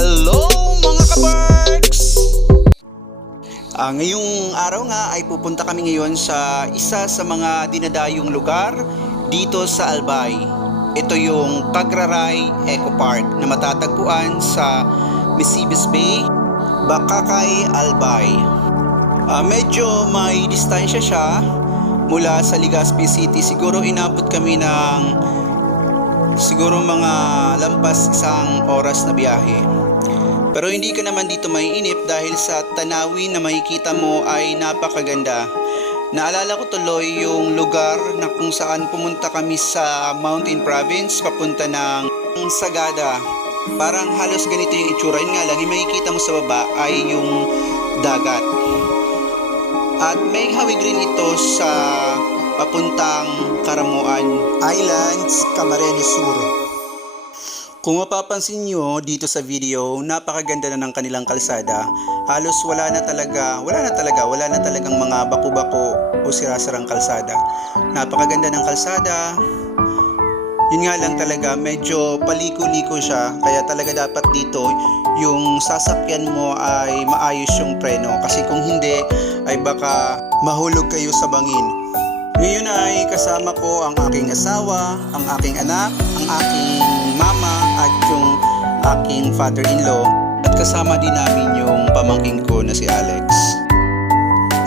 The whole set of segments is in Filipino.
Hello mga kabarks! Ngayong araw nga ay pupunta kami ngayon sa isa sa mga dinadayong lugar dito sa Albay. Ito yung Cagraray Eco Park na matatagpuan sa Misibis Bay, Bakakay, Albay. Medyo may distansya siya mula sa Legazpi City. Siguro inabot kami ng mga lampas isang oras na biyahe. Pero hindi ka naman dito maiinip dahil sa tanawin na makikita mo ay napakaganda. Naalala ko tuloy yung lugar na kung saan pumunta kami sa Mountain Province papunta ng Sagada. Parang halos ganito yung itsura. Yun nga lang, yung makikita mo sa baba ay yung dagat. At may hawig rin ito sa papuntang Caramuan Islands, Camarines Sur. Kung mapapansin nyo dito sa video, napakaganda na ng kanilang kalsada. Halos wala na talagang mga baku-bako o sirasarang kalsada. Napakaganda ng kalsada. Yun nga lang talaga, medyo paliko-liko siya. Kaya talaga dapat dito, yung sasakyan mo ay maayos yung preno. Kasi kung hindi, ay baka mahulog kayo sa bangin. Ngayon ay kasama ko ang aking asawa, ang aking anak, ang aking mama at yung aking father-in-law. At kasama din namin yung pamangkin ko na si Alex.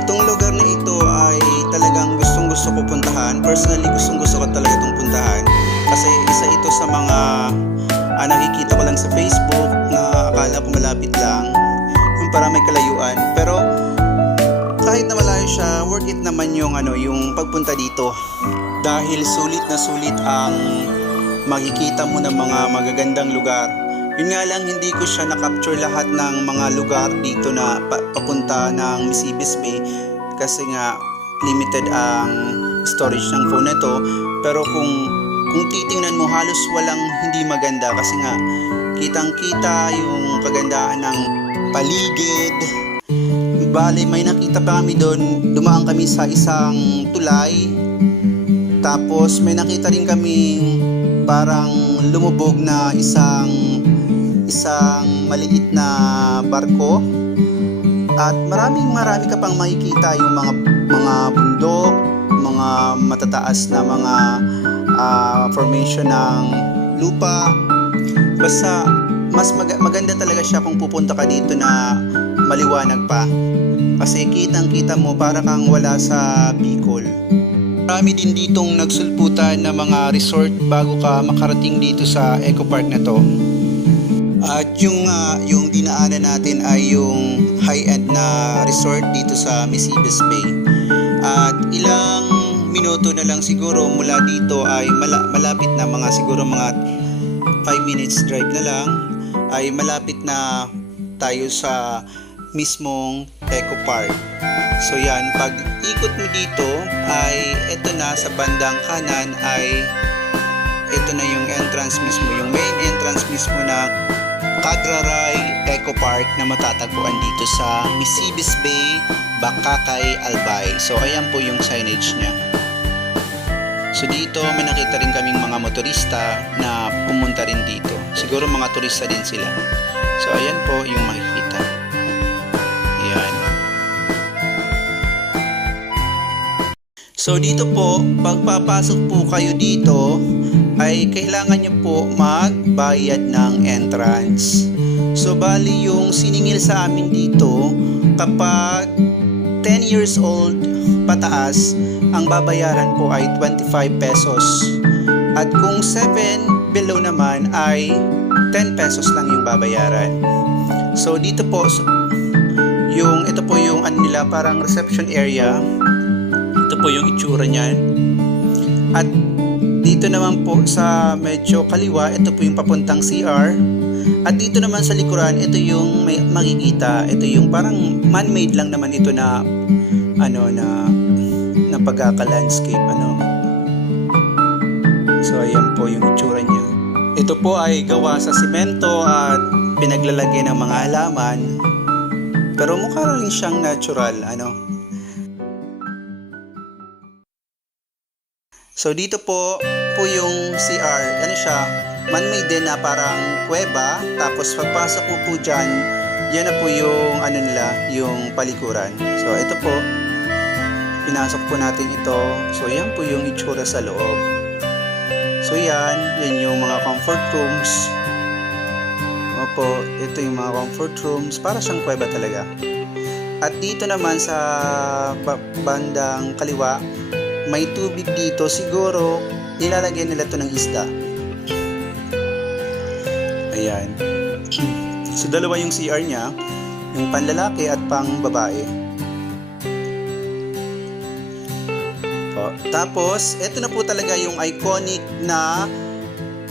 Itong lugar na ito ay talagang gustong-gusto ko puntahan. Personally, gustong-gusto ko talaga itong puntahan. Kasi isa ito sa mga nakikita ko lang sa Facebook na akala ko malapit lang. Yung para may kalayuan. Pero kahit na malayo siya, worth it naman yung pagpunta dito. Dahil sulit na sulit ang makikita mo ng mga magagandang lugar. Yun nga lang, hindi ko siya na-capture lahat ng mga lugar dito na papunta ng Misibis Bay kasi nga limited ang storage ng phone na ito. Pero kung titingnan mo, halos walang hindi maganda kasi nga kitang-kita yung kagandahan ng paligid. Bale, may nakita pa kami doon, dumaan kami sa isang tulay. Tapos may nakita rin kami parang lumubog na isang maliit na barko. At marami ka pang makikita yung mga bundok, mga matataas na mga formation ng lupa. Basta mas maganda talaga siya kung pupunta ka dito na maliwanag pa. Kasi kitang-kita mo para kang wala sa Bicol. Marami din ditong nagsulputan na mga resort bago ka makarating dito sa Eco Park na to. At yung dinaanan natin ay yung high-end na resort dito sa Misibis Bay. At ilang minuto na lang siguro mula dito ay malapit na siguro mga 5 minutes drive na lang ay malapit na tayo sa mismong Eco Park. So yan, pag ikot mo dito ay ito na sa bandang kanan ay ito na yung entrance mismo, yung main entrance mismo ng Cagraray Eco Park na matatagpuan dito sa Misibis Bay, Bakakay, Albay. So ayan po yung signage niya. So dito may nakita rin kaming mga motorista na pumunta rin dito. Siguro mga turista din sila. So ayan po yung makikita. Ayan. So dito po, pagpapasok po kayo dito ay kailangan nyo po magbayad ng entrance. So bali yung siningil sa amin dito, kapag 10 years old pataas, ang babayaran po ay 25 pesos. At kung 7 below naman ay 10 pesos lang yung babayaran. So dito po, ito po yung nila, parang reception area. Ito po yung itsura niyan. At dito naman po sa medyo kaliwa, ito po yung papuntang CR. At dito naman sa likuran, ito yung may makikita. Ito yung parang man-made lang naman ito na pagkaka-landscape. So ayan po yung itsura niya. Ito po ay gawa sa simento at pinaglalagyan ng mga halaman. Pero mukha rin siyang natural. So dito po yung CR. Siya? man-made din na parang kuweba. Tapos pagpasok mo po dyan, yan na po yung ano nila, yung palikuran. So ito po, pinasok po natin ito. So yan po yung itsura sa loob. So yan yung mga comfort rooms. Opo, ito yung mga comfort rooms. Para siyang kuweba talaga. At dito naman sa bandang kaliwa, may tubig dito. Siguro, nilalagyan nila to ng isda. Ayan. So dalawa yung CR niya, yung panlalaki at pang babae. Tapos, ito na po talaga yung iconic na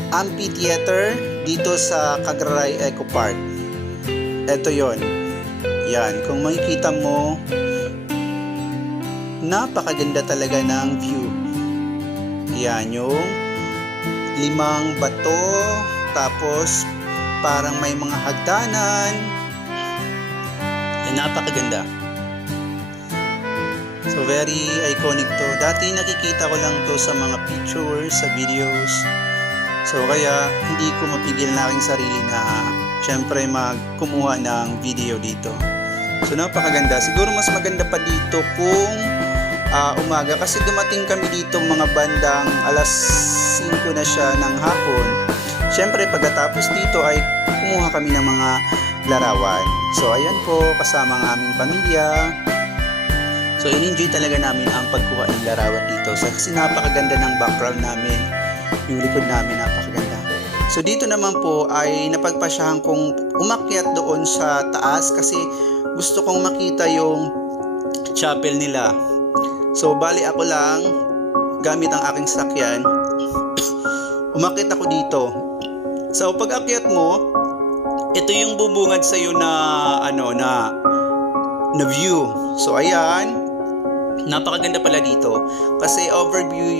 amphitheater dito sa Cagraray Eco Park. Ito yon. Yan, kung makikita mo, napakaganda talaga ng view. Yan, yung 5 bato, tapos parang may mga hagdanan. Yan, napakaganda. So very iconic to. Dati nakikita ko lang to sa mga pictures, sa videos. So kaya hindi ko mapigil na aking sarili na syempre kumuha ng video dito. So napakaganda. Siguro mas maganda pa dito kung umaga, kasi dumating kami dito mga bandang alas 5 na siya ng hapon. Syempre pagkatapos dito ay kumuha kami ng mga larawan. So ayan po, kasama ang aming pamilya. So in-enjoy talaga namin ang pagkuha ng larawan dito. So, kasi napakaganda ng background namin. Yung likod namin napakaganda. So dito naman po ay napagpasyahan kong umakyat doon sa taas kasi gusto kong makita yung chapel nila. So bali ako lang gamit ang aking sakyan. Umakyat ako dito. So pag akyat mo, ito yung bubungad sa iyo na na view. So ayan, napakaganda pala dito kasi overview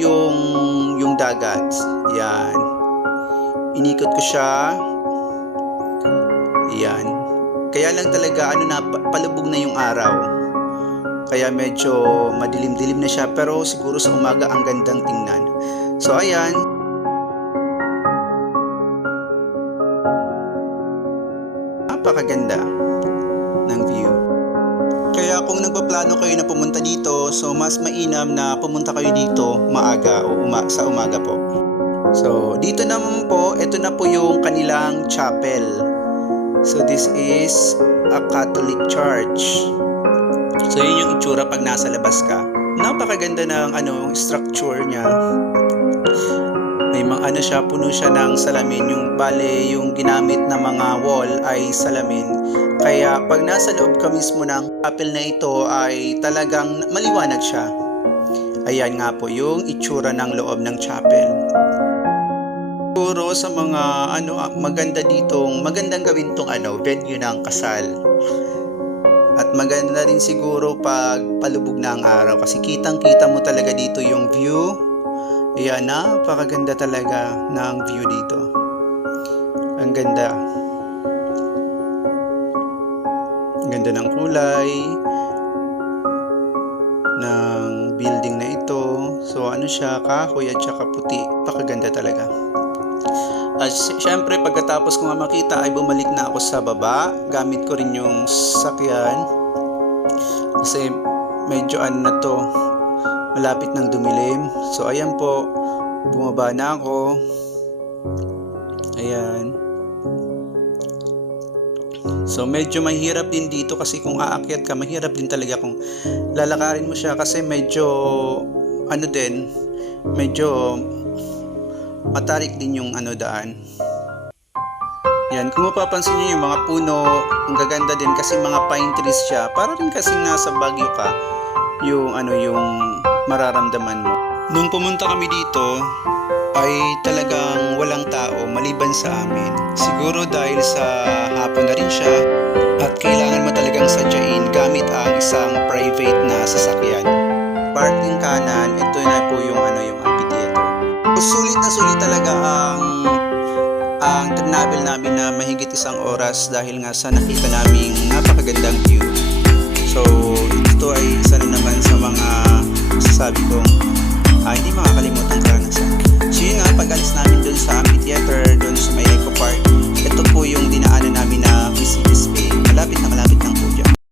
yung dagat. Yan. Inikot ko siya. Yan. Kaya lang talaga palubog na yung araw. Kaya medyo madilim-dilim na siya, pero siguro sa umaga ang gandang tingnan. So ayan. Napakaganda ng view. Kaya kung nagpaplano kayo na pumunta dito, so mas mainam na pumunta kayo dito maaga o sa umaga po. So dito naman po, ito na po yung kanilang chapel. So this is a Catholic church. So yun yung itsura pag nasa labas ka. Napakaganda ng structure niya. May mga siya, puno siya ng salamin. Yung ginamit na mga wall ay salamin. Kaya pag nasa loob ka mismo ng chapel na ito ay talagang maliwanag siya. Ayan nga po yung itsura ng loob ng chapel. Siguro sa mga maganda ditong, magandang gawin tong venue ng kasal. At maganda rin siguro pag palubog na ang araw kasi kitang-kita mo talaga dito yung view. Ayan, napakaganda talaga ng view dito. Ang ganda. Ang ganda ng kulay ng building na ito. So siya, kahoy at saka puti. Napakaganda talaga. At syempre pagkatapos ko makita ay bumalik na ako sa baba. Gamit ko rin yung sakyan kasi medyo na to, malapit ng dumilim. So ayan po, bumaba na ako. Ayan. So medyo mahirap din dito kasi kung aakyat ka, mahirap din talaga kung lalakarin mo siya kasi medyo medyo matarik din yung daan. Yan, kung mapapansin niyo yung mga puno, ang gaganda din kasi mga pine trees siya. Para rin kasing nasa Baguio ka, yung mararamdaman mo. Nung pumunta kami dito, ay talagang walang tao maliban sa amin. Siguro dahil sa hapon na rin siya at kailangan mo talagang sadyain gamit ang isang private na sasakyan. Parking kanan, ito na po yung yung amphitheater. Sulit na sulit talaga ang travel namin na mahigit 1 oras dahil nga sa nakita naming napakagandang view. So ito ay isa na naman sa mga masasabi kong hindi makakalimutang karanasan. So yun nga, pag alis namin dun sa amphitheater, dun sa may Eco Park, ito po yung